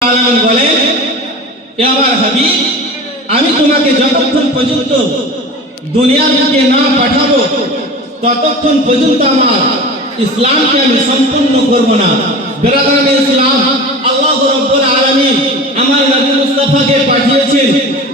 আলামিন বলেন, এ আমার হাবিব, আমি তোমাকে যতক্ষণ পর্যন্ত দুনিয়ার বুকে না পাঠাবো ততক্ষণ পর্যন্ত আমার ইসলামকে আমি সম্পূর্ণ করব না। বিরাদারানে ইসলাম, আল্লাহ রাব্বুল আলামিন আমার নবী মুস্তাফাকে পাঠিয়েছেন।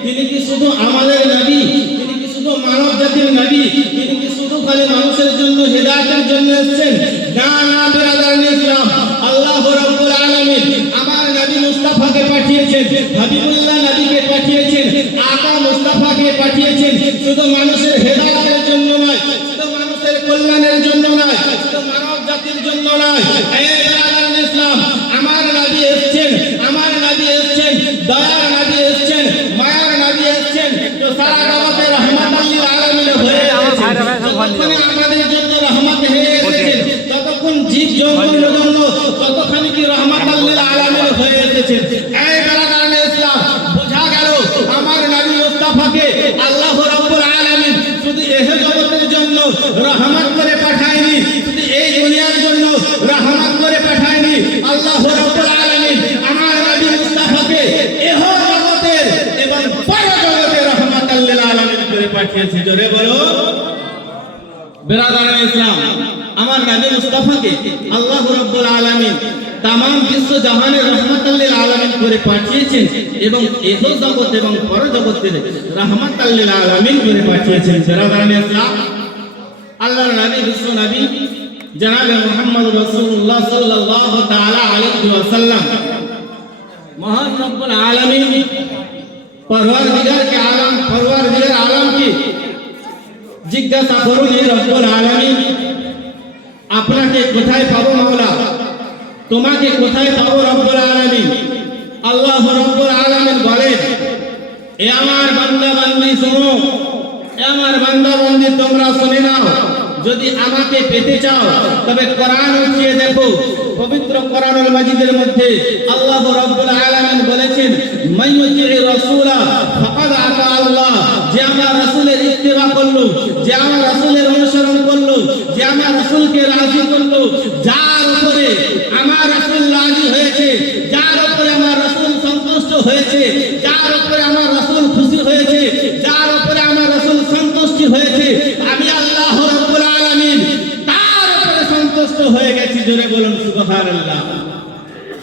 তিনি কি শুধু আমাদের নবী? তিনি কি শুধু মানব জাতির নবী? তিনি কি শুধু খালি মানুষের জন্য হিদায়াতের জন্য এসেছেন? না না বিরাদারানে ইসলাম, আল্লাহ রাব্বুল আলামিন আমার নবী মুস্তাফাকে পাঠিয়েছেন, হাবিবুল্লাহ নবীকে পাঠিয়েছেন, আকা মুস্তাফাকে পাঠিয়েছেন শুধু মানুষের হিদায়াতের জন্য নয়, শুধু মানুষের কল্যাণের জন্য নয়, শুধু মানব জাতির জন্য নয়। এই বিরাদারানে ইসলাম, আমার নবী এসেছেন, আমার নবী এসেছেন, দয়ার নবী এসেছেন, মায়ার নবী এসেছেন, তো সারা জগতে রহমাতুল লিল আলামিন হয়ে এসেছেন। যতক্ষণ আমাদের জন্য রহমত হয়ে এসেছেন, ততক্ষণ জীব জগতের জন্য ততক্ষণ কি রহমাতুল লিল আলামিন হয়ে এসেছেন। এই বিরাদারানে ইসলাম, বোঝা গেল আমার নবী মুস্তাফাকে আল্লাহ রাব্বুল আলামিন শুধু এই জগতের জন্য রহমত করে পাঠায়নি, শুধু এই দুনিয়ার জন্য রহমত করে পাঠায়নি। আল্লাহ রাব্বুল আলামিন আমার নবী মুস্তাফাকে এই জগতের এবং পরজগতের রহমাতুল লিল আলামিন করে পাঠিয়েছে। জোরে বলো বিরাদারানে ইসলাম, আমার নবী মুস্তাফাকে আল্লাহ রাব্বুল আলামিন तमाम বিশ্ব জাহানের রহমাতুল লিল আলামিন করে পাঠিয়েছেন এবং এই জগৎ এবং পরজগতের রহমাতুল লিল আলামিন করে পাঠিয়েছেন। বিরাদারানে ইসলাম, আল্লাহর নবী বিশ্ব নবী জনাব মুহাম্মদ রাসূলুল্লাহ সাল্লাল্লাহু তাআলা আলাইহি ওয়াসাল্লাম মহান রব্বুল আলামিন পরওয়ারদিগার আলম কি জিজ্ঞাসা করুন, হে রব্বুল আলামিন, আপনাকে কোথায় পাবো মাওলা? তোমাকে কোথায় পাবো রব্বুল আলামিন? আল্লাহ রব্বুল আলামিন বলেন, এ আমার বান্দা বান্দি শোনো, এ আমার বান্দা বান্দি তোমরা শুনে নাও। যদি আমাকে পেতে চাও তবে কোরআন উঠিয়ে দেখো। পবিত্র কোরআনুল মাজিদের মধ্যে আল্লাহ রাব্বুল আলামিন বলেছেন, মাইয়ুতির রাসূলা ফাকাদ আতা আল্লাহ, যে আমার রাসূলের ইত্তেবা করলো, যে আমার রাসূলের অনুসরণ করলো, যে আমার রাসূলকে রাজি করলো, যার উপরে আমার রাসূল রাজি হয়েছে, যার উপরে আমার রাসূল সন্তুষ্ট হয়েছে, যার উপরে আমার রাসূল খুশি হয়েছে, যার উপরে আমার রাসূল সন্তুষ্টি হয়েছে, আমি আল্লাহ রাব্বুল আলামিন তার উপরে সন্তুষ্ট হয়ে গেছি। জোরে বলুন সুবহানাল্লাহ।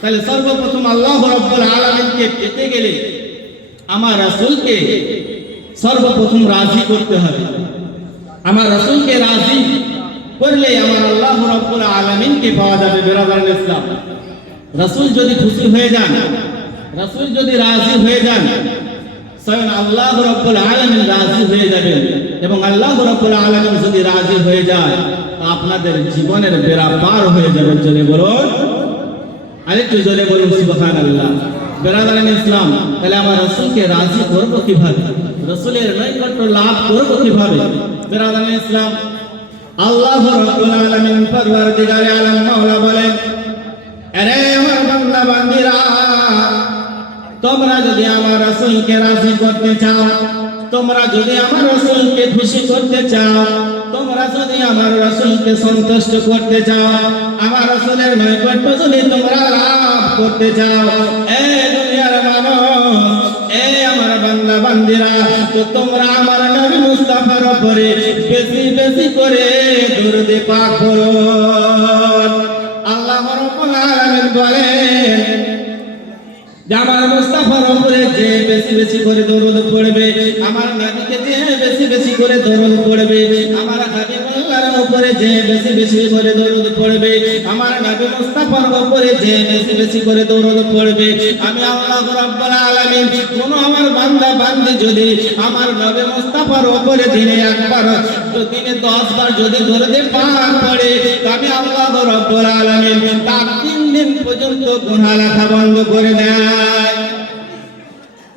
তাহলে সর্বপ্রথম আল্লাহ রাব্বুল আলামিনকে পেতে গেলে আমার রাসূলকে সর্বপ্রথম রাজি করতে হবে। আমার রাসূলকে রাজি করলে আমার আল্লাহ রাব্বুল আলামিনকে পাওয়া যাবে। বিরাদারানে ইসলাম, রাসূল যদি খুশি হয়ে যান, রাসূল যদি রাজি হয়ে যান, স্বয়ং আল্লাহ রাব্বুল আলামিন রাজি হয়ে যাবেন। এবং আল্লাহ রাব্বুল আলামিন যদি রাজি হয়ে যায় তো আপনাদের জীবনের বেড়া পার হয়ে যাবে। জোরে বলুন, আরেকটু জোরে বলুন সুবহানাল্লাহ। বিরাদারানে ইসলাম, তাহলে আমার রাসূলকে রাজি করব কিভাবে? রাসূলের নৈকট্য লাভ করব কিভাবে? বিরাদারানে ইসলাম, আল্লাহ রাব্বুল আলামিন পরওয়ারদিগারে আলম মাওলা বলেন, আরে আমার বান্দা বান্দিরা, তোমরা যদি আমার রাসূলকে রাজি করতে চাও, তোমরা যদি আমার রাসূলকে খুশি করতে চাও, তোমরা যদি আমার রাসূলকে সন্তুষ্ট করতে চাও, আমার রাসূলের নৈকট্য যদি তোমরা লাভ করতে চাও, এই দুনিয়ার মানুষ, এই আমার বান্দা বান্দিরা, তো তোমরা আমার নবী মুস্তাফার উপরে বেশি বেশি করে দরুদ পাক করো। আল্লাহ রাব্বুল আলামিন বলেন, আমার মুস্তাফার উপরে যে বেশি বেশি করে দরুদ পড়বে, আমার নবীকে যে বেশি বেশি করে দরুদ পড়বে, আমার হাবিবুল্লাহর উপরে যে বেশি বেশি করে দরুদ পড়বে, আমার নবী মুস্তাফার উপরে যে বেশি বেশি করে দরুদ পড়বে, আমি আল্লাহ রাব্বুল আলামিন কোন আমার বান্দা বান্দি যদি আমার নবী মুস্তাফার উপরে দিনে একবার, দিনে 10 বার যদি দরুদ পাক পড়ে, আমি আল্লাহ রাব্বুল আলামিন তার 3 দিন পর্যন্ত গুনাহ লেখা বন্ধ করে দেয়।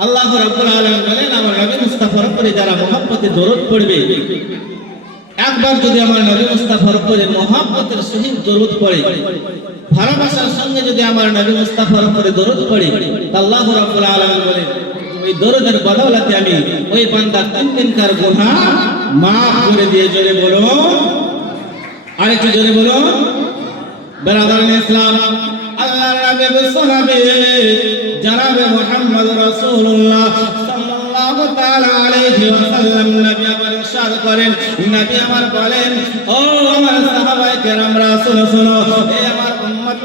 আল্লাহ রাব্বুল আলামিন বলেন, আমার নবী মুস্তাফার উপরে যারা মহব্বতে দরুদ পড়বে, একবার যদি আমার নবী মুস্তাফার উপরে মহব্বতের সহিত দরুদ পড়ে, ভালোবাসার সঙ্গে যদি আমার নবী মুস্তাফার উপরে দরুদ পড়ে, আল্লাহ রাব্বুল আলামিন বলেন, ওই দরুদের বদৌলতে আমি ওই বান্দার 3 দিনকার গুনাহ maaf করে দিয়ে। জোরে বলো, আরেকটু জোরে বলো। বিরাদারানে ইসলাম, আল্লাহর নবী বিশ্বনবী জনাবে মুহাম্মদ রাসূলুল্লাহ সাল্লাল্লাহু তাআলা আলাইহি ওয়াসাল্লাম নবী আমার ইরশাদ করেন, নবী আমার বলেন, ও আমার সাহাবায়ে কেরামরা শোনো শোনো, এ আমার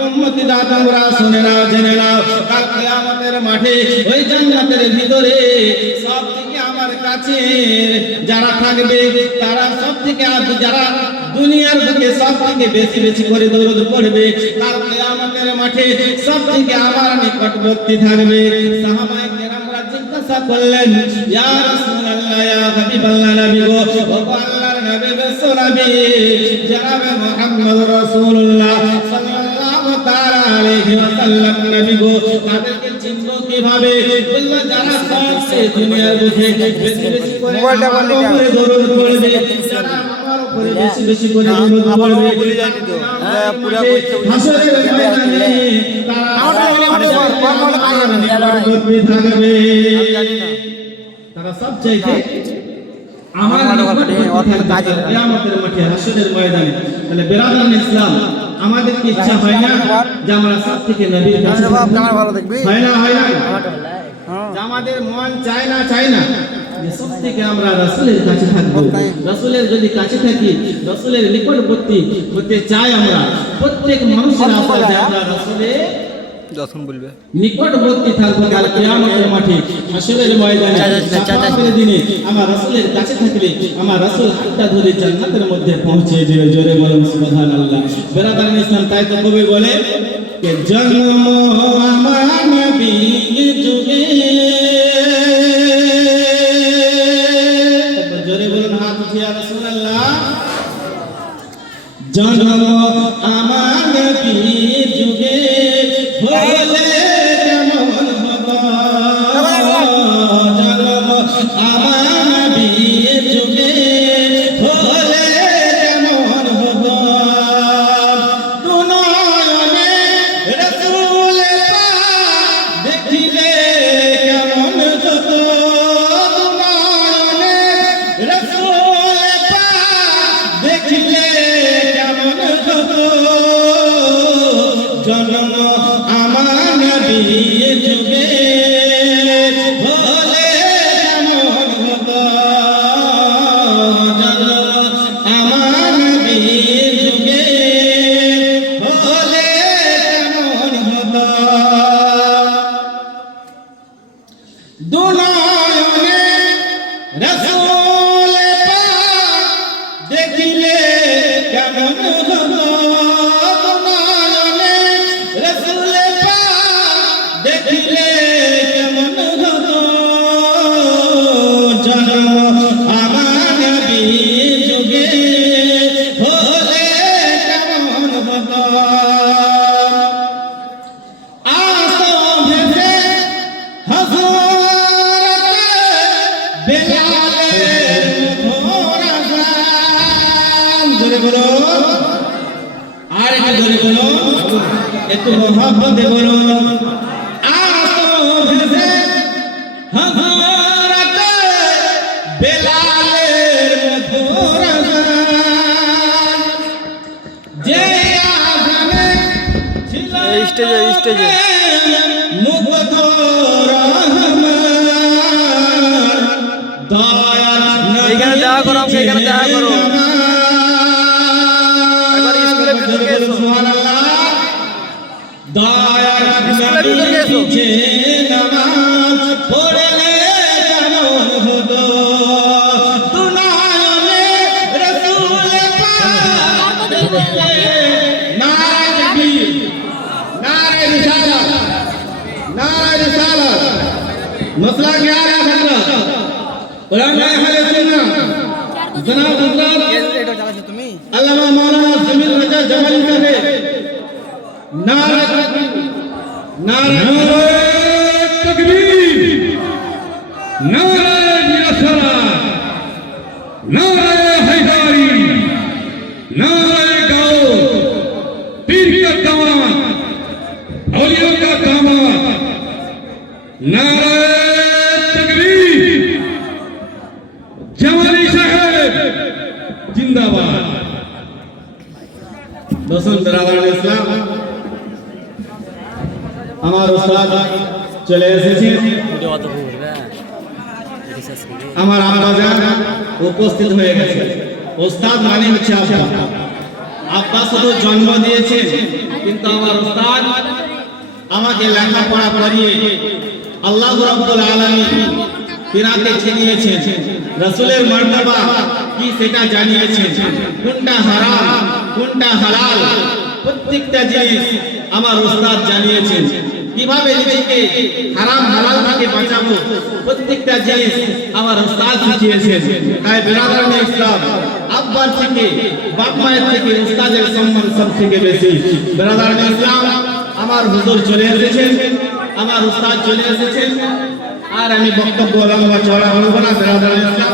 উম্মতি দাদারা শুনে নাও, জেনে নাও, কাল কিয়ামতের মাঠে ওই জান্নাতের ভিতরে সবথেকে আমার কাছে যারা থাকবে তারা সবথেকে, যারা দুনিয়ার বুকে সবথেকে বেশি বেশি করে দরুদ পড়বে, কাল কিয়ামতের মাঠে সবথেকে আমার নিকটবর্তী থাকবে। সাহাবায়ে কেরামরা জিজ্ঞাসা করলেন, ইয়া রাসূলুল্লাহ, ইয়া হাবিবাল্লাহ, নবী গো, ও আল্লাহর নবী বিশ্ব নবী জনাবে মুহাম্মদ রাসূলুল্লাহ সাল্লাল্লাহু তাআলা আলাইহি ওয়াসাল্লাম নবী গো, তাদেরকে চিনবো কিভাবে? বলল, যারা সবচেয়ে দুনিয়ার বুকে বেশি বেশি করে আমার উপরে দরুদ পড়বে, যারা আমার উপরে বেশি বেশি করে দরুদ পড়বে, পুরো হাসরের ময়দানে তারা সব চাইতে আমার কিয়ামতের মাঠে হাসরের ময়দানে। তাহলে বেরাদার ইসলাম, আমাদের কি ইচ্ছা হয় না যে আমরা সব থেকে নবীর কাছে হয় না, হয় না, যে আমাদের মন চায় না, চায় না যে সব থেকে আমরা রাসূলের কাছে থাকবো। রাসূলের যদি কাছে থাকি, রাসূলের নিকটবর্তী হতে চাই, আমরা প্রত্যেক মানুষের আশা যে আমরা রাসূলের যখন বলবে নিকটবর্তী থাকবো। কাল কিয়ামতের মাঠে হাসরের ময়দানে শাফাআতের দিনে আমার রাসূলের কাছে থাকলে আমার রাসূল হাতটা ধরে জান্নাতের মধ্যে পৌঁছে দিবে। জোরে বলুন সুবহানাল্লাহ। বেরাদার ইসলাম, তাই তো কবি বলে যে জন্ম আমার নবীর যুগে, জোরে বলুন হাত উঠিয়ে রাসূলুল্লাহ, জন্ম আমার নবীর যুগে হলে কেমন হতো, জন্ম আমার নবীর যুগে হলে কেমন হতো, দুনয়নে রাসূলের পাক দেখিলে কেমন হতো, দুনয়নে রাসূলের পাক দেখিলে কেমন হতো, জন্ম আমার নবীর যুগে হলে কেমন হতো, জন্ম আমার নবীর যুগে হলে কেমন হতো, দুনয়নে রাসূলের পাক দেখিলে কেমন হতো, দুনয়নে রাসূলের পাক দেখিলে কেমন হতো, জন্ম আমার নবীর যুগে হলে কেমন হতো, আসো ভেসে হযরতে বেলালের মধুর আযান। জোরে বলো, আর একটু জোরে বলো, একটু মহব্বতে বলো, আসো ভেসে হযরতে বেলালের মধুর আযান, যে আযানে ছিল স্টেজে মুগ্ধ রহমান, দয়ার এইখানে দেখা করো, আমাকে এখানে দেখা করো। একবার স্কুলের ভিতরে এসো। সুবহানাল্লাহ। দয়ার স্কুলের ভিতরে এসো। নবীজি নামাজ পড়লে কেমন হতো, দুনয়নে রাসূলের পাক দেখলে, নারে তাকবীর, নারে রিসালাত, নারে রিসালাত, मसला क्या है हजरत उलमा अहले सुन्नाह जनाब हजरत এটা চালাছো তুমি? अल्लामा मौलाना जमील रजा जमाली का है नारा तकबीर, नारा तकबीर, नारा रिसालत, नारा हैदरी, नारा गाओ, पीर का दामाद, औलिया का दामाद, नारा तकबीर, जमाली साहब जिंदाबाद। दोस्तों, बिरादरान इस्लाम, আমার উস্তাদ চলে এসেছেন আমার আব্বাজান উপস্থিত হয়ে গেছে। ওস্তাদ মানে হচ্ছে আব্বা। আব্বা শুধু জন্ম দিয়েছেন, কিন্তু আমার ওস্তাদ আমাকে লেখাপড়া করিয়ে আল্লাহ রাব্বুল আলামিন তিনাকে চিনিয়েছেন, রাসূলের মর্তবা কি সেটা জানিয়েছেন, কোনটা হারাম কোনটা হালাল প্রত্যেকটা জিনিস আমার ওস্তাদ জানিয়েছেন। কিভাবে নিজেকে হারাম হালাল থেকে বাঁচাবো প্রত্যেকটা জিনিস আমার ওস্তাদ শিখিয়েছেন। তাই বিরাদরানে ইসলাম আব্বার থেকে বাপ মায়ের থেকে ওস্তাদের সম্মান সব থেকে বেশি। বিরাদরানে ইসলাম আমার হুজুর চলে এসেছেন, আমার ওস্তাদ চলে এসেছেন, আর আমি বক্তব্য লম্বা চড়া বলবো না। বিরাদরানে ইসলাম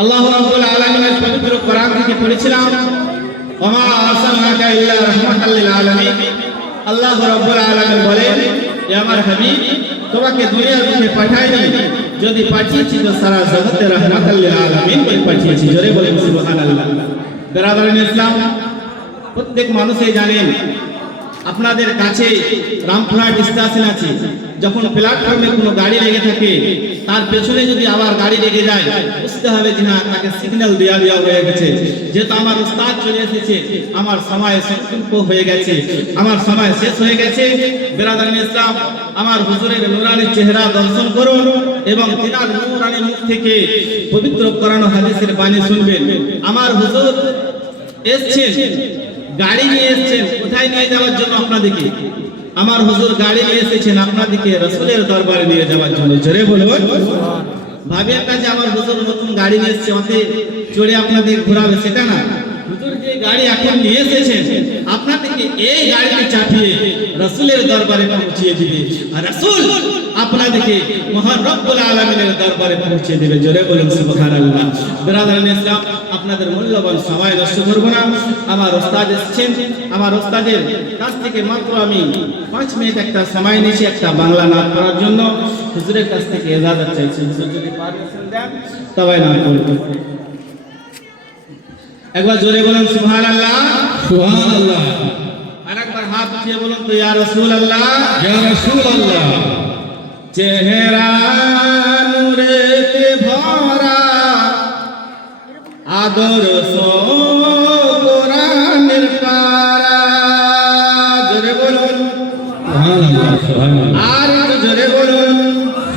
আল্লাহ রাব্বুল আলামিনের পবিত্র কোরআন থেকে পড়েছিলাম, ওমা আরসালনাকা ইল্লা রাহমাতাল লিল আলামিন। আল্লাহ রাব্বুল আলামিন বলেন, হে আমার হাবিব, তোমাকে দুনিয়ার বুকে পাঠাইনি, যদি পাঠিয়েছি তো সারা জগতে রাহমাতাল লিল আলামিন বলে পাঠিয়েছি। জোরে বলেন সুবহানাল্লাহ। বিরাদরানে ইসলাম প্রত্যেক মানুষই জানেন আপনাদের কাছে রামপুরহাট স্টেশন আছে। যখন প্ল্যাটফর্মে কোনো গাড়ি লেগে থাকে, তার পেছনে যদি আবার গাড়ি লেগে যায়, বুঝতে হবে যে না, তাকে সিগন্যাল দেওয়া হয়ে গেছে, যেহেতু আমার উস্তাদ চলে এসেছে, আমার সময় সংক্ষিপ্ত হয়ে গেছে, আমার সময় শেষ হয়ে গেছে। বিরাদরানে ইসলাম আমার হুজুরের নূরানি চেহারা দর্শন করুন এবং তিনার নূরানি মুখ থেকে পবিত্র কোরআন ও হাদিসের বাণী শুনবেন। আমার হুজুর এসেছেন, গাড়ি নিয়ে এসেছেন, কোথায় নিয়ে যাওয়ার জন্য? আপনাদেরকে। আমার হুজুর গাড়ি নিয়ে এসেছেন আপনাদেরকে রাসূলের দরবারে নিয়ে যাওয়ার জন্য। জোরে বলুন। ভাবেন না যে আমার হুজুর নতুন গাড়ি নিয়ে এসেছে, ওতে চড়ে আপনাদের ঘোরাবে, সেটা না। হুজুর যে গাড়ি এখন নিয়ে এসেছেন আপনাদেরকে এই গাড়িতে চাপিয়ে রাসূলের দরবারে পৌঁছিয়ে দিবে, আর রাসূল আপনাদেরকে মহান রব্বুল আলামিনের দরবারে পৌঁছিয়ে দিবে। জোরে বলুন সুবহানাল্লাহ। বিরাদরানে ইসলাম আপনাদের মূল্যবান সময় নষ্ট করব না। আমার ওস্তাদ এসেছেন, আমার ওস্তাদের কাছ থেকে মাত্র আমি 5 মিনিট একটা সময় নিয়েছি একটা বাংলা নাচ করার জন্য। হুজুরের কাছ থেকে ইজাজত চাইছি, হুজুর যদি পারমিশন দেন তবে না করব। একবার জোরে বলুন সুবহানাল্লাহ সুবহানাল্লাহ। আরেকবার হাত উঠিয়ে বলুন তো ইয়া রাসূলুল্লাহ ইয়া রাসূলুল্লাহ। চেহারা নূরেতে ভরা আদর্শ কোরআনের পারা। জোরে বলুন সুবহানাল্লাহ সুবহানাল্লাহ। আর একটু জোরে বলুন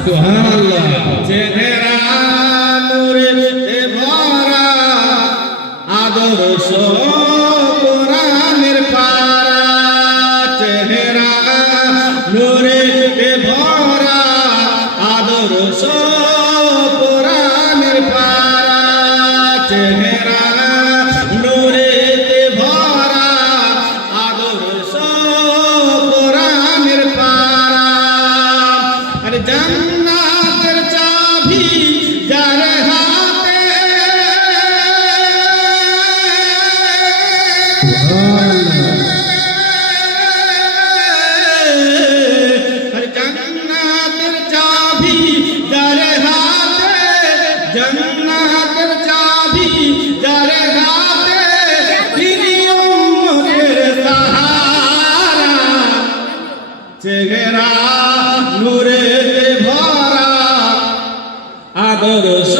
সুবহানাল্লাহ। চেহারা নূরেতে ভরা আদর্শ কোরআনের পারা। চেহারা নূরেতে ভরা আদর্শ কোরআনের পারা। চেহারা নূরেতে ভরা আদর্শ কোরআনের পারা। আরে জান্নাতের চাবি যার হাতে, আরে জান্নাতের চাবি যার হাতে, জান্নাতের চাবি যার হাতে, তিনি উম্মতের সাহারা। চেহারা নূরেতে ভরা আদর্শ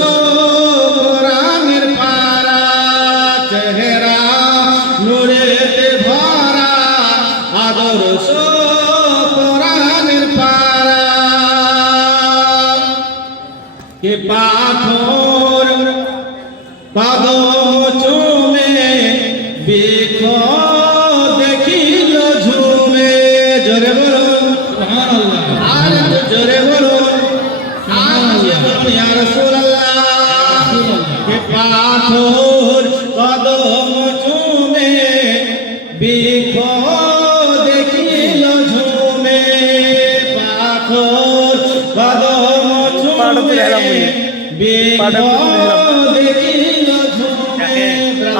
কোরআনের পারা। চেহারা নূরেতে ভরা আদর্শ কোরআনের পারা। কে পাথর কদম চুমে বৃক্ষ দেখিল ঝুমে। জোরে বলুন সুবহানাল্লাহ। আর একটু জোরে বলুন, আর জোরে বলুন ইয়া রাসূলুল্লাহ। কে পাথর কদম চুমে বৃক্ষ দেখিল ঝুমে। পাথর কদম চুমে বৃক্ষ দেখিল ঝুমে।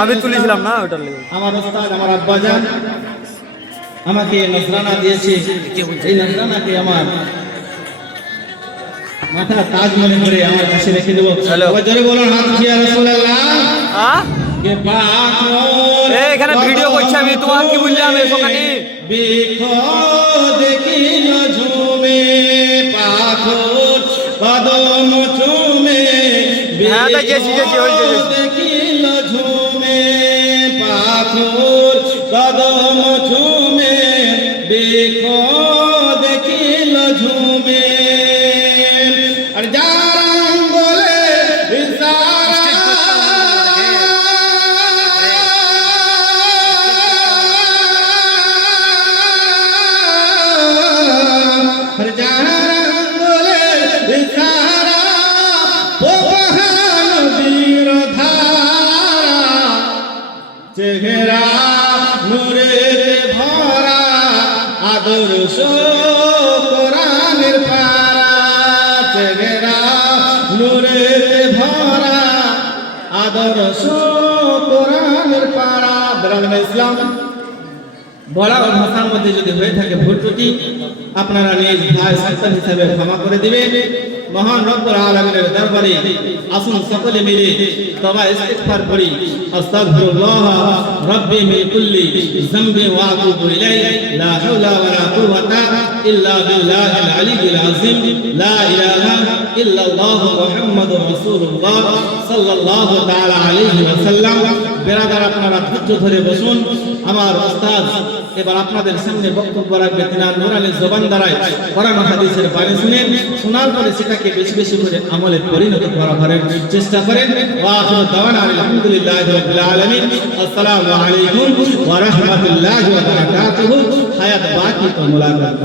আমি তুলেছিলাম না ওটার লেগে। আমার ওস্তাদ আমার আব্বাজান আমাকে নজরানা দিয়েছে, এই নজরানাকে আমার মাথা তাজ মনে করে আমার কাছে রেখে দেবো। এবার জোরে বলুন হাত উঠিয়ে রাসূলুল্লাহ। হ্যাঁ কে পাথর এখানে ভিডিও করছি আমি, তোমার কি বললাম এসোখানে বৃক্ষ দেখিল ঝুমে পাথর কদম চুমে হ্যাঁ, তাই গেছি, হয়েছে, গেছি। দেখিল ঝুমে পাথর কদম ঝুমে বৃক্ষ দেখিল ঝুমে আর যার বলে हर जांगले इशारा ओ बहान वीर धारा चेहरा नूरे भरा आदर्श কোরআনের পারা চেহারা নূরে ভরা আদর্শ কোরআনের পারা বেরাম ইসলাম বলা ও ভাষার মধ্যে যদি হয়ে থাকে ভুল ত্রুটি আপনারা নিজ ভাই সন্তান হিসেবে ক্ষমা করে দিবেন মহান রব্বুল আলামিনের দরবারে আসুন সকলে মিলে তওবা ইস্তিগফার করি আস্তাগফিরুল্লাহ রাব্বি মিন কুল্লি যামবি ওয়া আতুবু ইলাইহি লা হাওলা ওয়া লা কুওয়াতা ইল্লা বিল্লাহিল আলিয়্যিল আযীম লা ইলাহা ইল্লাল্লাহু মুহাম্মাদুর রাসূলুল্লাহ সাল্লাল্লাহু তাআলা আলাইহি ওয়াসাল্লাম বেরাদার আপনারা ধৈর্য ধরে বসুন আমার উস্তাদ এবার আপনাদের সামনে বক্তব্য রাখবে তিনার নুরানি জবান দ্বারাই কোরআন হাদিসের বাণী শুনেন শোনার পরে সেটাকে বেশি বেশি করে আমলে পরিণত করার চেষ্টা করেন ওয়া আখিরু দাওয়ানা আলহামদুলিল্লাহি রাব্বিল আলামিন আসসালামু আলাইকুম ওয়া রাহমাতুল্লাহি ওয়া বারাকাতুহু হায়াত বাকি তো মুলাকাত